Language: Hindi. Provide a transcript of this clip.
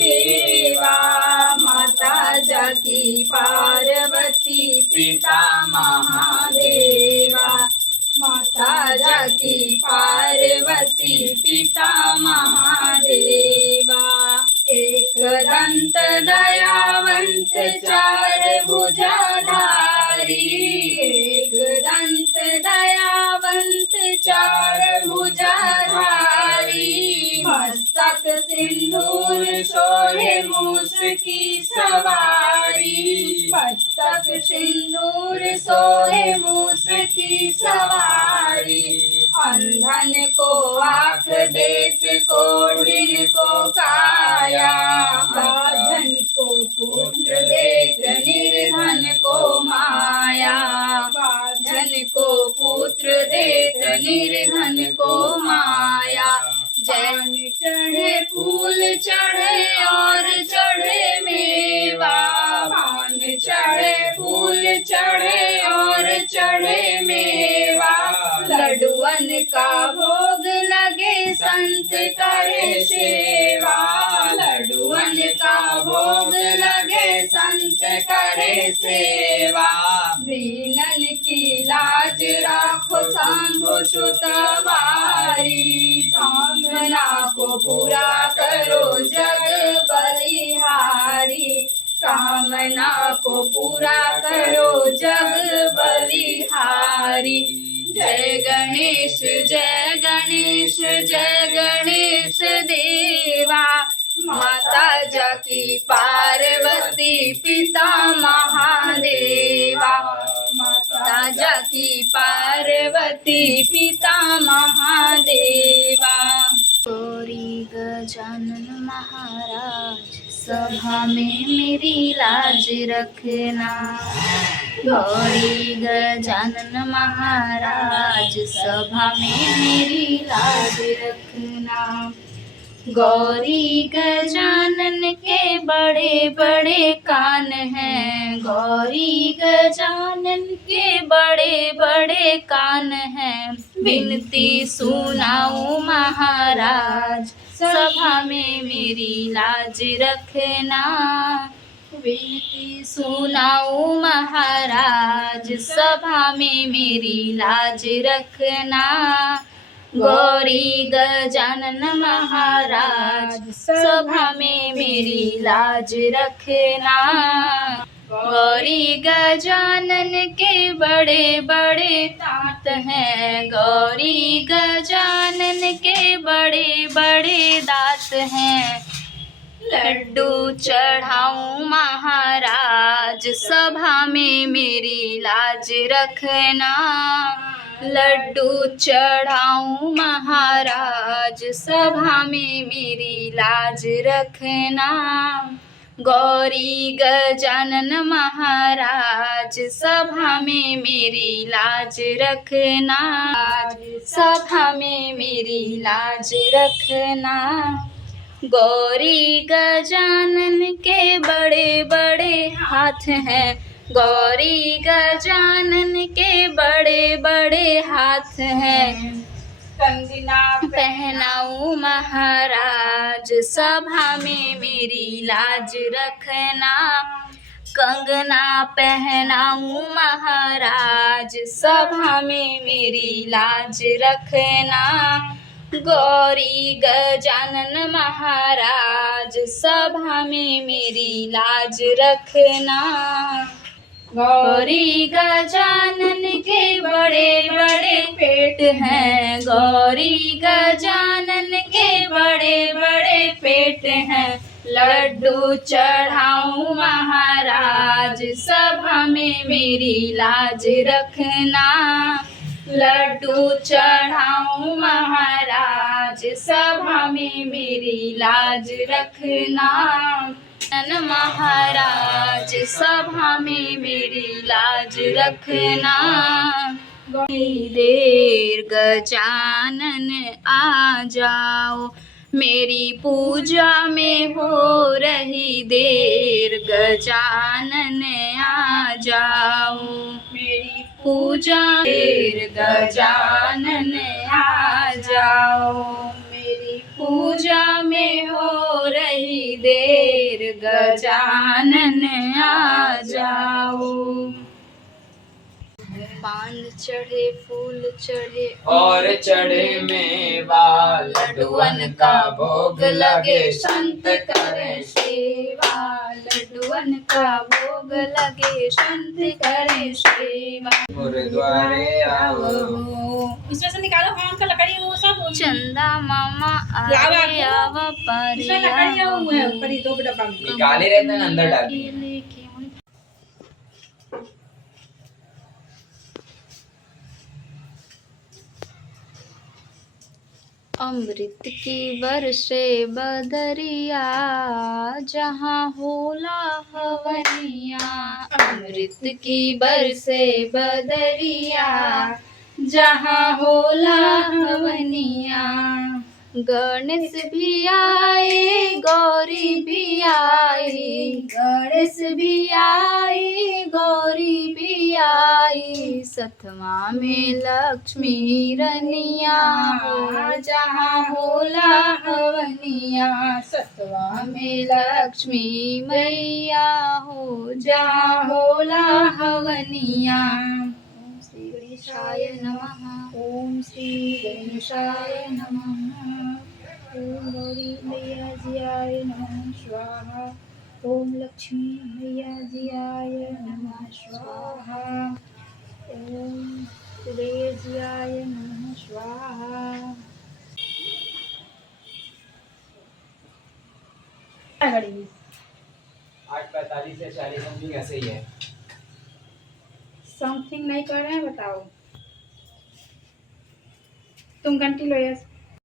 सेवा। माता जाकी पार्वती पिता महादेवा। माता जाकी पार्वती पिता महादेवा। एक दंत दयावंत चार भुजाधारी। एक दंत दयावंत चार भुजाधारी। मस्तक सिंदूर शोभे मूस की सवारी। मस्तक सिंदूर शोभे मूस की सवारी। अंधन को आँख देत कोढ़िन को काया। बाधन को पुत्र देत निर्धन को माया। बाधन को पुत्र देत निर्धन को माया। जैन चढ़े फूल चढ़े और चढ़े मेवा। पान चढ़े फूल चढ़े और चढ़े मेवा। लड्डुअन का भोग लगे संत करे सेवा। लड्डुअन का भोग लगे संत करे सेवा। दीनन की लाज राखो शंभु सुत बारी। कामना को पूरा करो जग बलिहारी। कामना को पूरा करो जग बलिहारी। जय गणेश जय गणेश जय गणेश देवा। माता जाकी पार्वती पिता महादेवा। माता जाकी पार्वती पिता महादेवा। गौरी गजानन महाराज सभा में मेरी लाज रखना। गौरी गजानन महाराज सभा में मेरी लाज रखना। गौरी गजानन के बड़े बड़े कान हैं। गौरी गजानन के बड़े बड़े कान हैं। विनती सुनाऊं महाराज सभा में मेरी लाज रखना। विनती सुनाऊं महाराज सभा में मेरी लाज रखना। गौरी गजानन महाराज सभा में मेरी लाज रखना। गौरी गजानन के बड़े बड़े दांत हैं। गौरी गजानन के बड़े बड़े दांत हैं। लड्डू चढ़ाऊं महाराज सभा में मेरी लाज रखना। लड्डू चढ़ाऊं महाराज सभा में मेरी लाज रखना। गौरी गजानन महाराज सभा में मेरी लाज रखना। सभा में मेरी लाज रखना। गौरी गजानन के बड़े बड़े हाथ हैं। गौरी गजानन के बड़े बड़े हाथ हैं। कंगना पहनाऊं महाराज सभा में मेरी लाज रखना। कंगना पहनाऊं महाराज सभा में मेरी लाज रखना। गौरी गजानन महाराज सभा में मेरी लाज रखना। गौरी गजानन के बड़े बड़े पेट हैं। गौरी गजानन के बड़े बड़े पेट हैं। लड्डू चढ़ाऊं महाराज सभा में मेरी लाज रखना। लड्डू चढ़ाऊं महाराज सभा में मेरी लाज रखना। महाराज सभा में मेरी लाज रखना। देर गजानन आ जाओ मेरी पूजा में हो रही देर। गजानन आ जाओ मेरी पूजा देर। गजानन आ जाओ मेरी पूजा में हो रही देर, गजानन आ जाओ। पान चढ़े फूल चढ़े और चढ़े मेवा, लड्डुअन का भोग लगे संत करे सेवा, लड्डुअन का भोग लगे संत करे सेवा। गुरुद्वारे आओ। इसमें से निकालो हाँ का लकड़ी वो सब चंदा मामा लावा आवे आवा पारे इसमें लकड़ी वो है ऊपर ही 2 डब्बा में निकाले रहते हैं अंदर डाल के। अमृत की बरसे बदरिया, जहाँ होला हवनिया। अमृत की बरसे बदरिया, जहाँ होला हवनिया। गणेश भी आए गौरी भी आई, गणेश भी आई गौरी भी आई। सतमा में लक्ष्मी रनिया, जहाँ होला हवनिया। सतवा में लक्ष्मी मैया हो, जहाँ होला हवनिया। ओम श्री गणेशाय नमः। ओम श्री गणेशाय नमः। ओम गौरी मैया जियाय नमः स्वाहा। ओम लक्ष्मी मैया जियाय नमः स्वाहा। ओम सूर्य जियाय नमः स्वाहा। 8:45 से 40 समथिंग ऐसे ही है। समथिंग नहीं कर रहे हैं बताओ। तुम घंटी लो यस।